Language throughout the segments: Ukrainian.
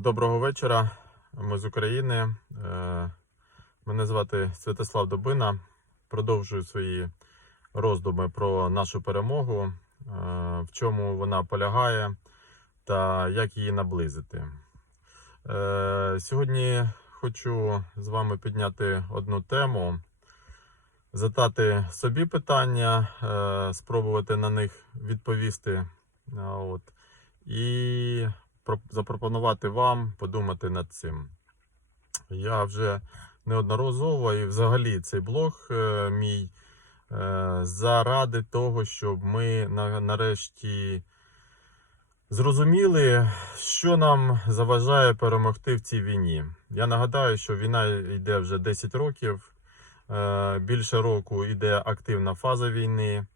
Доброго вечора. Ми з України. Е, Мене звати Святослав Добина. Продовжую свої роздуми про нашу перемогу, е, в чому вона полягає та як її наблизити. Е, Сьогодні хочу з вами підняти одну тему, задати собі питання, спробувати на них відповісти. От. І запропонувати вам подумати над цим. Я вже неодноразово і взагалі цей блог е, мій е, заради того, щоб ми нарешті зрозуміли, що нам заважає перемогти в цій війні. Я нагадаю, що війна йде вже 10 років, е, більше року йде активна фаза війни.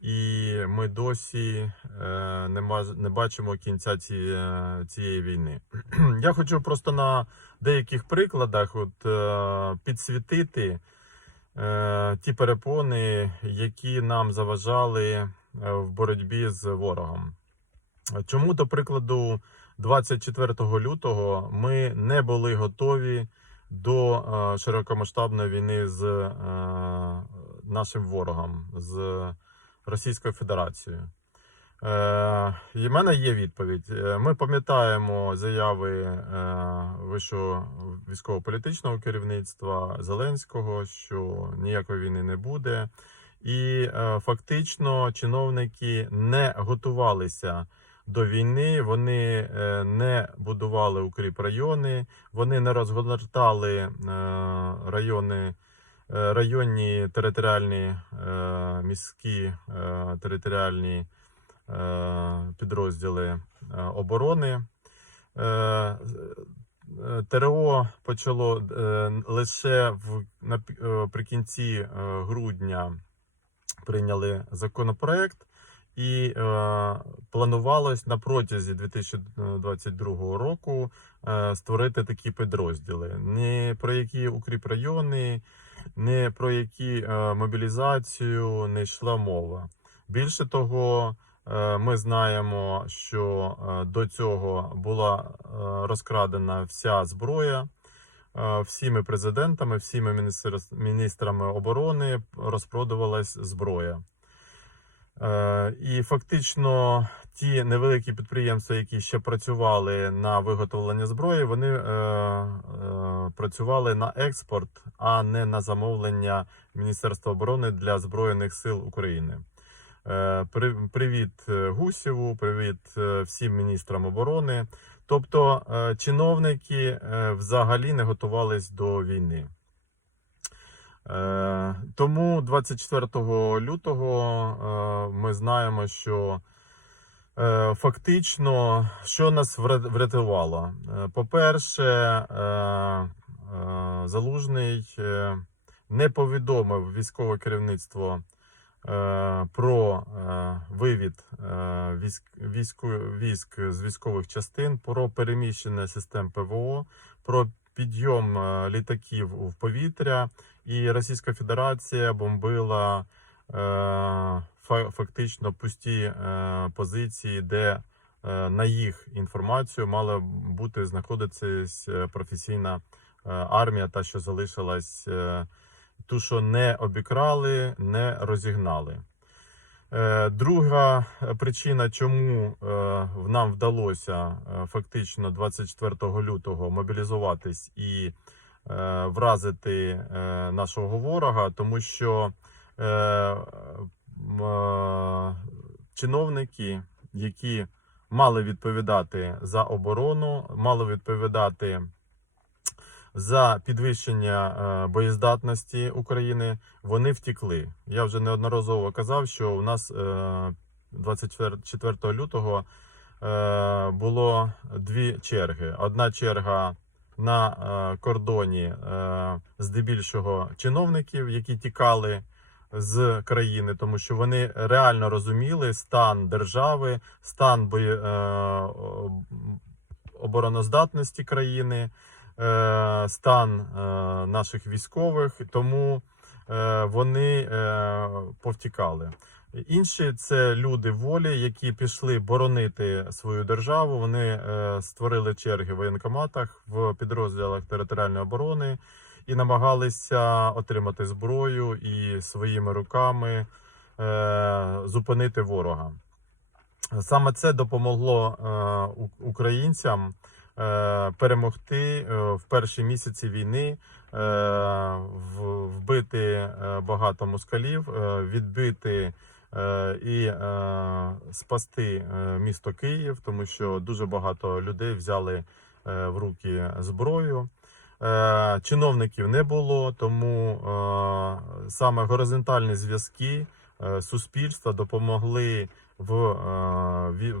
І ми досі е, не, бачимо кінця цієї, цієї війни. Я хочу просто на деяких прикладах от, е, підсвітити е, ті перепони, які нам заважали е, в боротьбі з ворогом. Чому, до прикладу, 24 лютого ми не були готові до е, широкомасштабної війни з е, нашим ворогом, з Російською Федерацією? Е, і в мене є відповідь. Е, Ми пам'ятаємо заяви е, вищого військово-політичного керівництва Зеленського, що ніякої війни не буде. І фактично чиновники не готувалися до війни, вони не будували укріп райони, вони не розгортали райони районні територіальні е, міські е, територіальні е, підрозділи е, оборони. Е, е, ТРО почало е, лише в наприкінці грудня прийняли законопроект. І е, планувалось на протязі 2022 року е, створити такі підрозділи. Не про які укріпрайони, не про які е, мобілізацію не йшла мова. Більше того, е, ми знаємо, що е, до цього була розкрадена вся зброя. Всіми президентами, всіми міністрами оборони розпродувалась зброя. Е, І фактично ті невеликі підприємства, які ще працювали на виготовлення зброї, вони е, е, працювали на експорт, а не на замовлення Міністерства оборони для Збройних сил України. Е, при- Привіт е, Гусєву, привіт е, всім міністрам оборони. Тобто е, чиновники е, взагалі не готувались до війни. Е, Тому 24 лютого е, ми знаємо, що е, фактично що нас врятувало. По-перше, Залужний не повідомив військове керівництво про вивід військ, військ з військових частин, про переміщення систем ПВО, про підйом е, літаків в повітря, і Російська Федерація бомбила е, фа- фактично пусті е, позиції, де на їх інформацію мала бути знаходитися е, професійна армія, та що залишилась, ту, що не обікрали, не розігнали. Е, Друга е, причина, чому е, нам вдалося фактично 24 лютого мобілізуватись і вразити нашого ворога, тому що чиновники, які мали відповідати за оборону, мали відповідати за підвищення е, боєздатності України, вони втікли. Я вже неодноразово казав, що у нас е, 24 лютого е, було дві черги. Одна черга на е, кордоні, е, здебільшого чиновників, які тікали з країни, тому що вони реально розуміли стан держави, стан бої, е, обороноздатності країни, е, стан е, наших військових, тому е, вони е, повтікали. Інші це люди волі, які пішли боронити свою державу. Вони е, створили черги в воєнкоматах в підрозділах територіальної оборони і намагалися отримати зброю і своїми руками е, зупинити ворога. Саме це допомогло е, українцям е, перемогти е, в перші місяці війни, е, вбити е, багато москалів, е, відбити е, і е, спасти е, місто Київ, тому що дуже багато людей взяли е, в руки зброю. Е, Чиновників не було, тому е, саме горизонтальні зв'язки е, суспільства допомогли в е, е,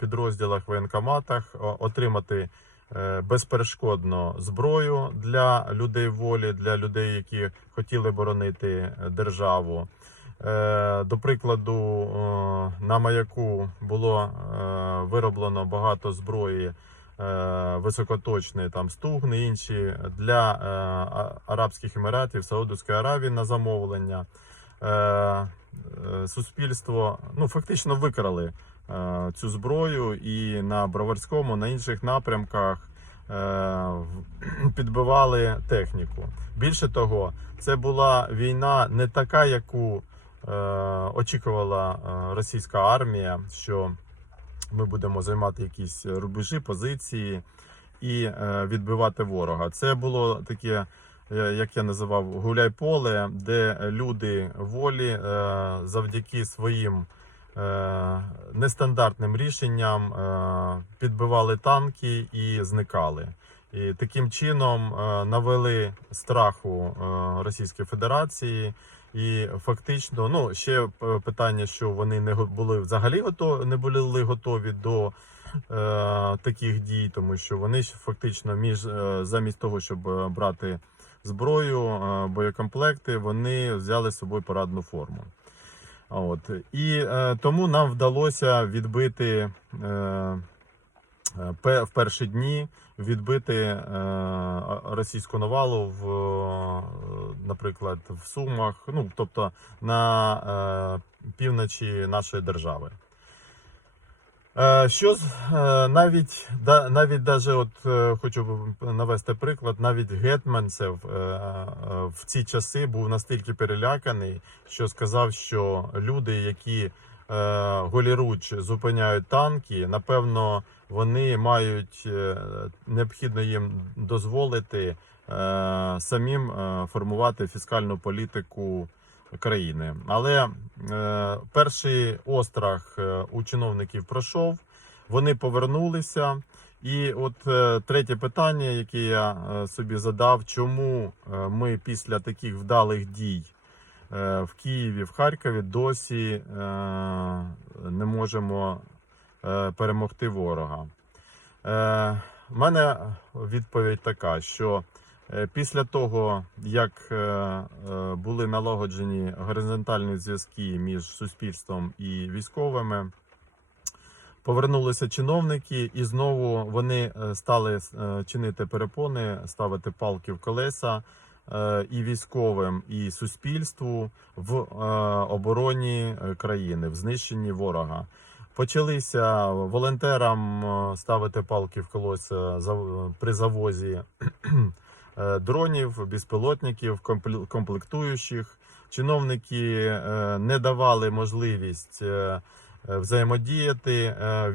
підрозділах воєнкоматах отримати е, безперешкодно зброю для людей волі, для людей, які хотіли боронити е, державу. Е, До прикладу, е, на маяку було е, вироблено багато зброї е, високоточної, там стугни, інші для е, Арабських Еміратів, Саудовської Аравії на замовлення. Е, е, Суспільство ну фактично викрали е, цю зброю і на Броварському, на інших напрямках е, підбивали техніку. Більше того, це була війна не така, яку е, очікувала е, російська армія, що ми будемо займати якісь рубежі, позиції і е, відбивати ворога. Це було таке, е, як я називав, гуляй-поле, де люди волі е, завдяки своїм е, нестандартним рішенням е, підбивали танки і зникали. І таким чином е, навели страху е, Російської Федерації. І фактично, ну ще е, питання, що вони не були взагалі готові, не були готові до е, таких дій, тому що вони ж фактично між е, замість того, щоб е, брати зброю, е, боєкомплекти, вони взяли з собою парадну форму. От і е, тому нам вдалося відбити е, е, в перші дні відбити е, російську навалу в, е, наприклад, в Сумах, ну тобто на е, півночі нашої держави. Е, Що е, навіть да, навіть даже от е, хочу навести приклад, навіть Гетманцев е, в ці часи був настільки переляканий, що сказав, що люди, які голіруч зупиняють танки, напевно, вони мають необхідно їм дозволити самим формувати фіскальну політику країни. Але е, перший острах е, у чиновників пройшов, вони повернулися. І от е, третє питання, яке я е, собі задав, чому ми після таких вдалих дій в Києві, в Харкові досі не можемо перемогти ворога. У мене відповідь така, що після того, як е, е, були налагоджені горизонтальні зв'язки між суспільством і військовими, повернулися чиновники, і знову вони е, стали е, чинити перепони, ставити палки в колеса е, і військовим, і суспільству в е, обороні е, країни, в знищенні ворога. Почалися волонтерам е, ставити палки в колеса при завозі е, дронів, безпілотників, компле- комплектуючих. Чиновники е, не давали можливість е, е, взаємодіяти е,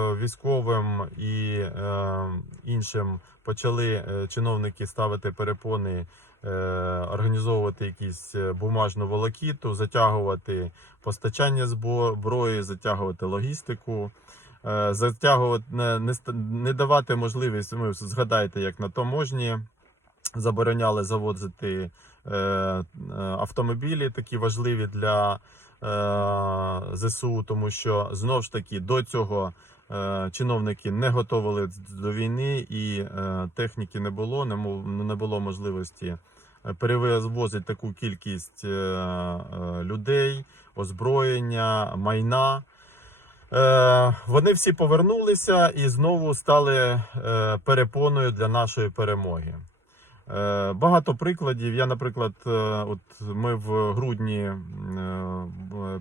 е, військовим і е, іншим почали е, чиновники ставити перепони, е, організовувати якісь е, бумажну волокіту, затягувати постачання зброї, затягувати логістику. е, Затягувати не, давати можливість. Ви згадайте, як на таможні забороняли завозити е, автомобілі, такі важливі для е, ЗСУ, тому що знов ж таки до цього е, чиновники не готували до війни, і е, техніки не було, не, було можливості е, перевозити таку кількість людей, озброєння, майна. Вони всі повернулися і знову стали перепоною для нашої перемоги. Е, Багато прикладів. Я, наприклад, е, от ми в грудні е,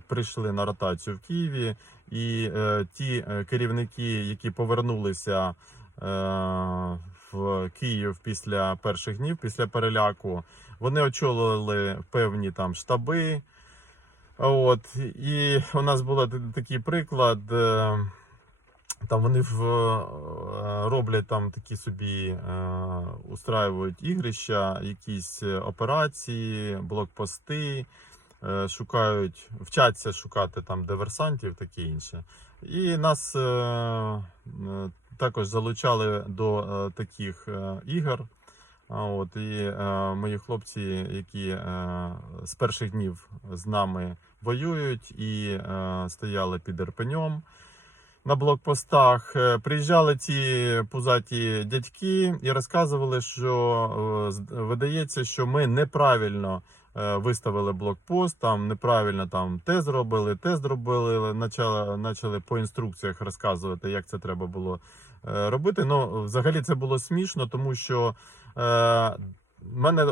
прийшли на ротацію в Києві, і ті керівники, які повернулися в Київ після перших днів, після переляку, вони очолили певні там штаби. От, і у нас був такий приклад. Там вони в, е, роблять там такі собі, е, устраюють ігрища, якісь е, операції, блокпости, е, шукають, вчаться шукати там диверсантів, таке інше. І нас е, е, також залучали до е, таких е, ігор. От, і е, мої хлопці, які е, з перших днів з нами воюють і е, стояли під Ірпенем на блокпостах, е, приїжджали ці пузаті дядьки і розказували, що е, видається, що ми неправильно е, виставили блокпост, там неправильно там те зробили, те зробили. Почали, почали по інструкціях розказувати, як це треба було робити. Ну, взагалі це було смішно, тому що. Е, в мене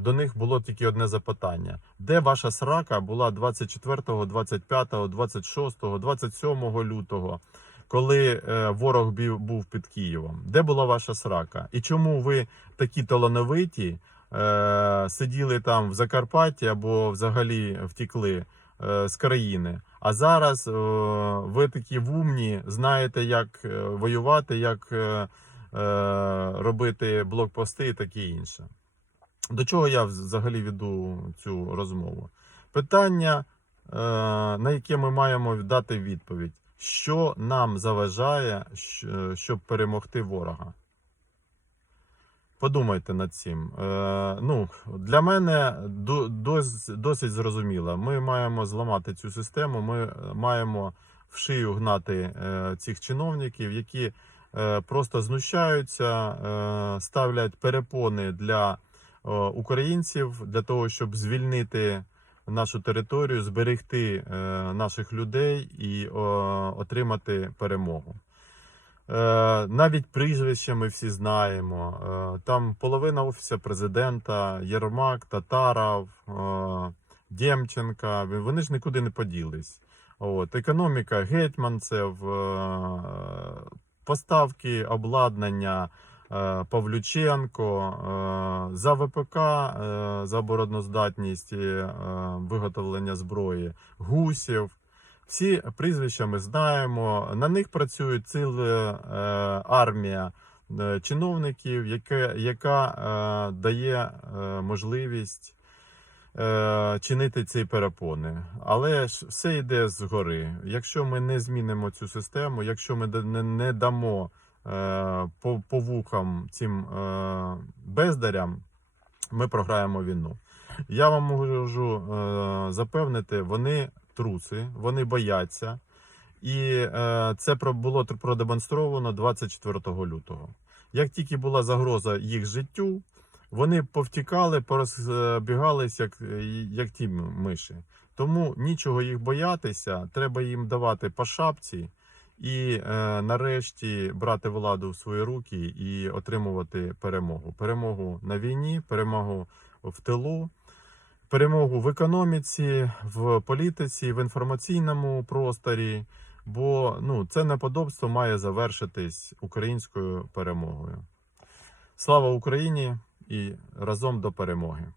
до них було тільки одне запитання: де ваша срака була 24, 25, 26, 27 лютого, коли е, ворог був під Києвом? Де була ваша срака? І чому ви такі талановиті е, сиділи там в Закарпатті або взагалі втікли е, з країни? А зараз е, ви такі вумні, знаєте, як е, воювати, як. Е, е, робити блокпости і таке інше. До чого я взагалі веду цю розмову? Питання, е, на яке ми маємо дати відповідь, що нам заважає, щоб перемогти ворога? Подумайте над цим. Е, ну, для мене досить зрозуміло. Ми маємо зламати цю систему, ми маємо в шию гнати е, цих чиновників, які е, просто знущаються, е, ставлять перепони для е, українців для того, щоб звільнити нашу територію, зберегти е, наших людей і отримати перемогу. Е, навіть прізвища ми всі знаємо. Е, там половина офісу президента, Єрмак, Татаров, е, Демченка. Вони ж нікуди не поділись. От, економіка гетьманцев, е, поставки обладнання е, Павлюченко, е, за ВПК, е, за обороноздатність і е, виготовлення зброї, Гусів. Всі прізвища ми знаємо. На них працює ціла е, армія е, чиновників, яка е, дає е, можливість е, чинити ці перепони. Але ж все йде згори. Якщо ми не змінимо цю систему, якщо ми не, дамо е, по, по вухам цим е, бездарям, ми програємо війну. Я вам можу е, запевнити, вони труси, вони бояться. І е, це було продемонстровано 24 лютого. Як тільки була загроза їх життю, вони повтікали, порозбігались, як, як ті миші. Тому нічого їх боятися, треба їм давати по шапці і е, нарешті брати владу в свої руки і отримувати перемогу. Перемогу на війні, перемогу в тилу, перемогу в економіці, в політиці, в інформаційному просторі. Бо ну, це неподобство має завершитись українською перемогою. Слава Україні і разом до перемоги!